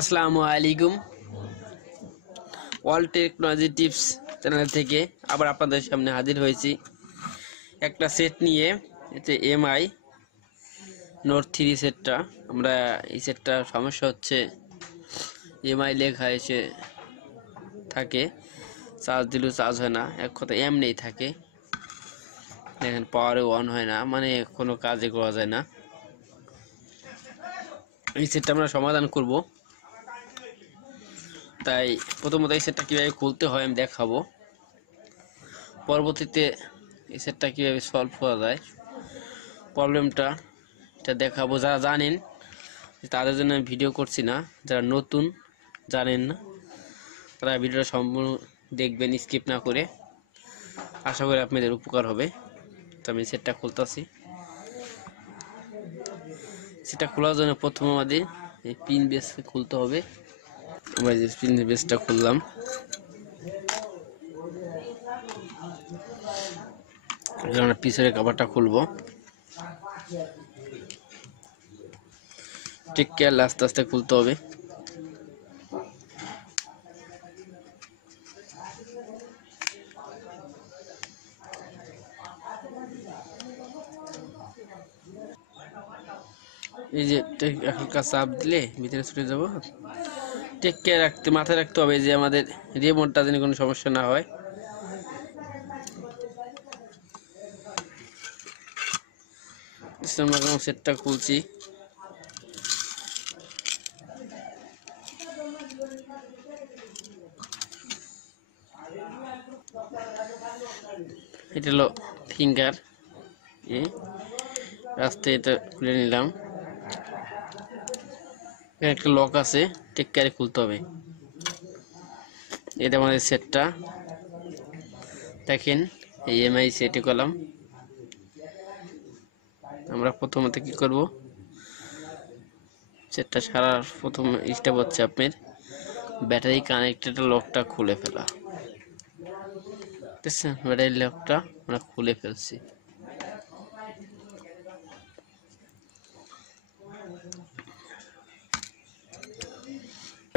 আসসালামু আলাইকুম। World technology tips channel থেকে আবার আপনাদের সামনে হাজির হয়েছি একটা সেট নিয়ে। এতে এমআই নোট 3 সেটটা। আমরা এই সেটটার সমস্যা হচ্ছে এমআই লেখা এসে থাকে, চার্জ দিলেও চার্জ হয় না, এক কথা এমনিই থাকে। দেখেন পাওয়ারে অন হয় না, মানে কোনো কাজে করা যায় না। এই সেটটা আমরা সমাধান করব। তাই প্রথমত এই সেটটা কীভাবে খুলতে হয় আমি দেখাবো, পরবর্তীতে এই সেটটা কীভাবে সলভ করা যায় প্রবলেমটা এটা দেখাবো। যারা জানেন তাদের জন্য আমি ভিডিও করছি না, যারা নতুন জানেন না তারা ভিডিওটা সম্পূর্ণ দেখবেন, স্কিপ না করে। আশা করি আপনাদের উপকার হবে। তো আমি সেটটা খুলতেছি। সেটা খোলার জন্য প্রথম আমাদের এই পিন বেস খুলতে হবে। আমরা যে পিন বেসটা খুললাম, আমরা পিছনের কভারটা খুলবো। ঠিক কেয়ারলে আস্তে আস্তে খুলতে হবে। এই যে এখনকার চাপ দিলে ভিতরে ছুটে যাব। টেক কেয়ার রাখতে, মাথায় রাখতে হবে যে আমাদের রিমোটটা যেন কোনো সমস্যা না হয়। আমরা সেটটা খুলছি। এটা হলো ফিঙ্গার, রাস্তায় এটা খুলে নিলাম। এখানে একটা লক আছে, টেক কেয়ারে খুলতে হবে। এটা আমাদের সেটটা দেখেন, এই এমআই সেটে করলাম। আমরা প্রথমত কি করব, সেটটা সারার প্রথম স্টেপ হচ্ছে আপনার ব্যাটারি কানেক্টেড লকটা খুলে ফেলা। দেখছেন, ব্যাটারি লকটা আমরা খুলে ফেলছি।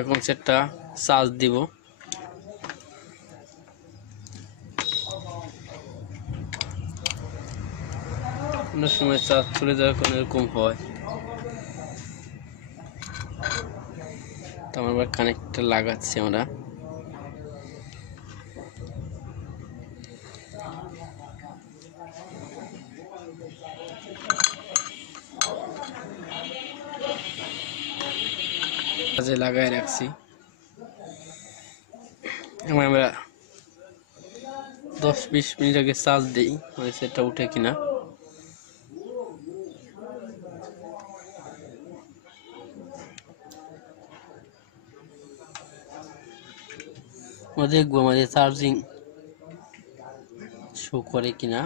এখন সেটটা চার্জ দিব। কোনো সময় চার্জ চলে যাওয়ার কোনো এরকম হয়, তো আমরা কানেক্টটা লাগাচ্ছি। আমরা কাজে লাগাই রাখছি। আমরা 10-20 মিনিট আগে চার্জ দিই, মানে সেটটা উঠে কিনা। দেখবো আমাদের চার্জিং শো করে কিনা।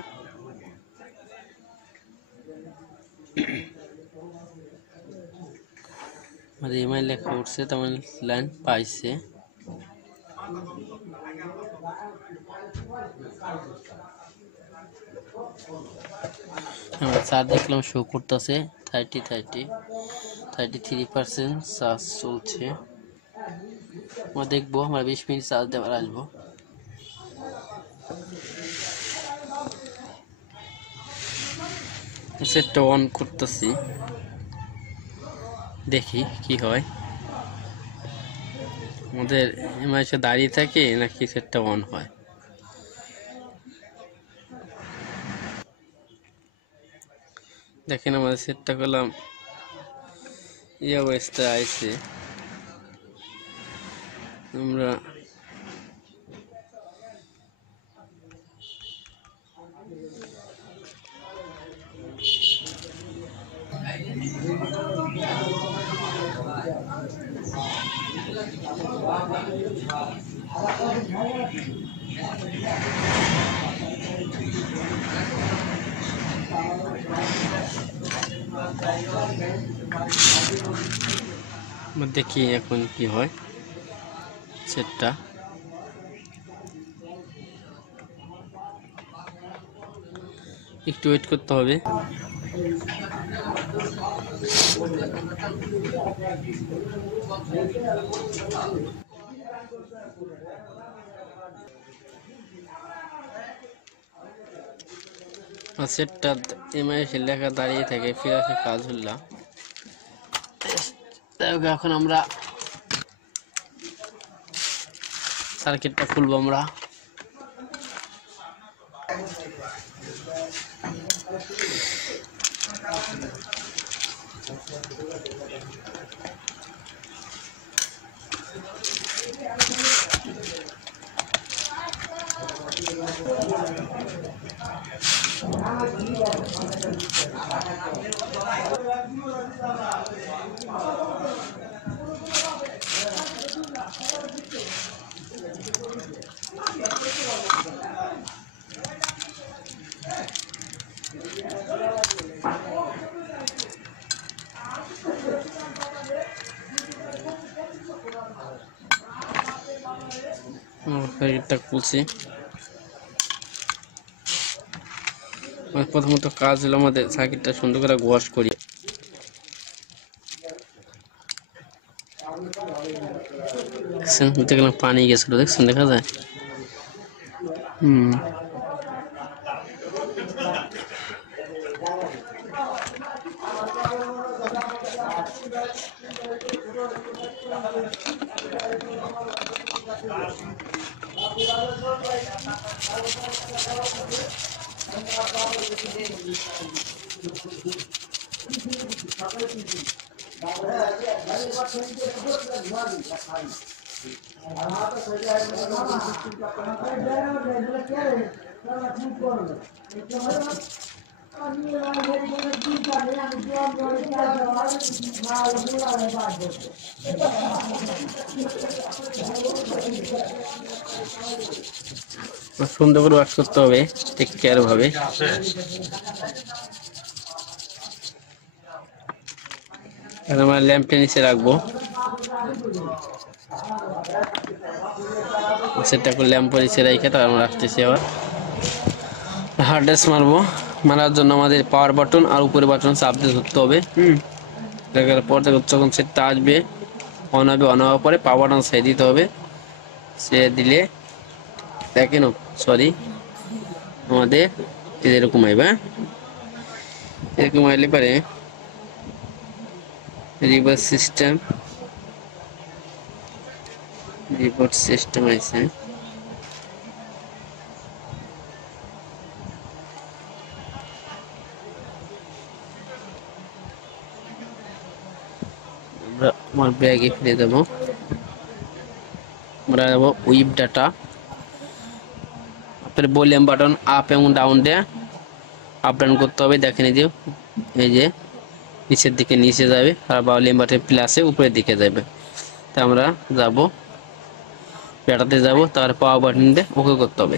আমাদের এমআই লেখা উঠছে, তেমন লাইন পাইছে। আমরা চার্জ দেখলাম, শো করতেছে 33% চার্জ চলছে। আমরা দেখবো, আমরা 20 মিনিট চার্জ দেওয়ার আসবো। সেটটা অন করতেছি, দেখি কি হয়। আমাদের এমআই দাঁড়িয়ে থাকে নাকি সেটটা অন হয়। দেখেন আমাদের সেটটা করলাম, এই অবস্থা আইছে। আমরা দেখি এখন কি হয়। সেটটা একটু ওয়েট করতে হবে। সেটটা এমআই লেখা দাঁড়িয়ে থাকে, ফিরে আসে কাজ হল্লা। এখন আমরা সার্কিটটা খুলবো আমরা। সার্কিটটা খুলছি। প্রথমত কাজ হলো আমাদের সার্কিটটা সুন্দর করে ওয়াশ করি। দেখছেন পানি গেছিল, দেখছেন দেখা যায়। সুন্দর করে ওয়াশ করতে হবে, টেক কেয়ার ভাবে। আমরা ল্যাম্পটা নিচে রাখবো, সেটা করে ল্যাম্প নিচে রেখে তারপর আমরা আসতেছি। আবার হার্ড ডিস্ক মারবো। মারার জন্য আমাদের পাওয়ার বাটন আর উপরে বাটন চাপ দিয়ে ধরতে হবে। দেখার পর যখন সেটটা আসবে, অন হবে, অন হওয়ার পরে পাওয়ার বাটন ছেড়ে দিতে হবে। সে দিলে দেখেন, সরি, আমাদের এরকম আইবে। এরকম আইলে পারে রিভার্স সিস্টেম, রিভার্স সিস্টেম আছে। আমরা আমার ব্যাগে ফিরে দেবো। আমরা যাবো উইপ ডাটা, আপনার ভলিউম বাটন আপ এবং ডাউন দিয়ে আপ ডাউন করতে হবে। দেখেন এই যে নিচের দিকে নিচে যাবে, আর ভলিউম বাটন প্লাসে উপরের দিকে যাবে। তা আমরা যাব ডাটাতে যাব, তার পাওয়ার বাটন দিয়ে ওকে করতে হবে।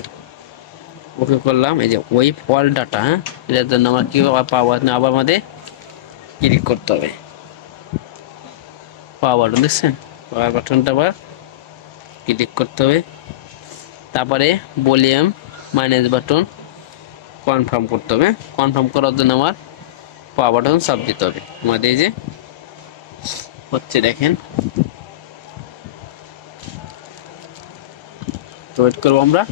ওকে করলাম। এই যে উইপ অল ডাটা, হ্যাঁ, এটার জন্য আমার কি পাওয়ার বাটন আবার আমাদের ক্লিক করতে হবে। পাওয়ার বাটন দেখছেন, পাওয়ার বাটনটা আবার ক্লিক করতে হবে। তারপরে ভলিউম মাইনাস বাটন কনফার্ম করতে হবে। কনফার্ম করার জন্য আমার পাওয়ার বাটন চাপ দিতে হবে। আমাদের এই যে হচ্ছে, দেখেন, তো ওয়েট করবো আমরা।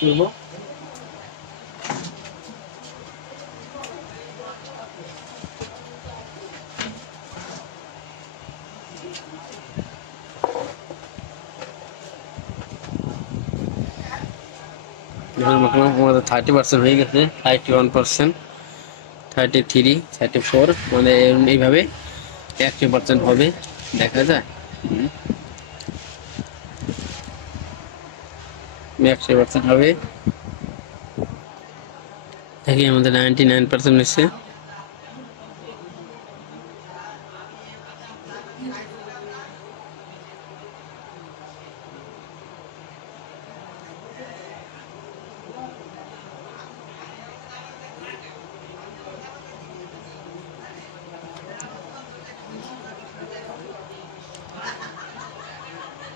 করবো আমাদের 30% হয়ে গেছে, 31%, 33, 34, মানে এইভাবে 100% হবে, দেখা যায়। 100% হবে, দেখি আমাদের 99% হয়েছে।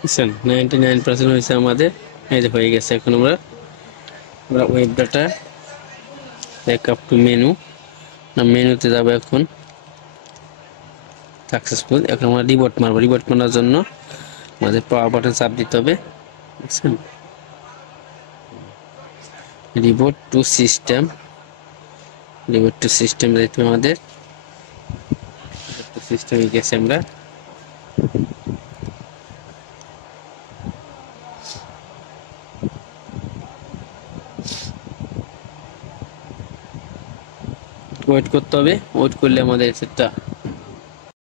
বুঝছেন, 99% হয়েছে আমাদের, এই যে হয়ে গেছে। এখন আমরা আমরা web data backup to menu, মেনুতে যাবো এখন। সাকসেসফুল। এখন আমরা রিবোট মারবো। রিবোট মারার জন্য আমাদের পাওয়ার বাটন চাপ দিতে হবে, বুঝছেন? Reboot to system, reboot to system যাইতে হবে আমাদের। সিস্টেমে গেছি আমরা। ওয়েট করতে হবে, ওয়েট করলে আমাদের সেটটা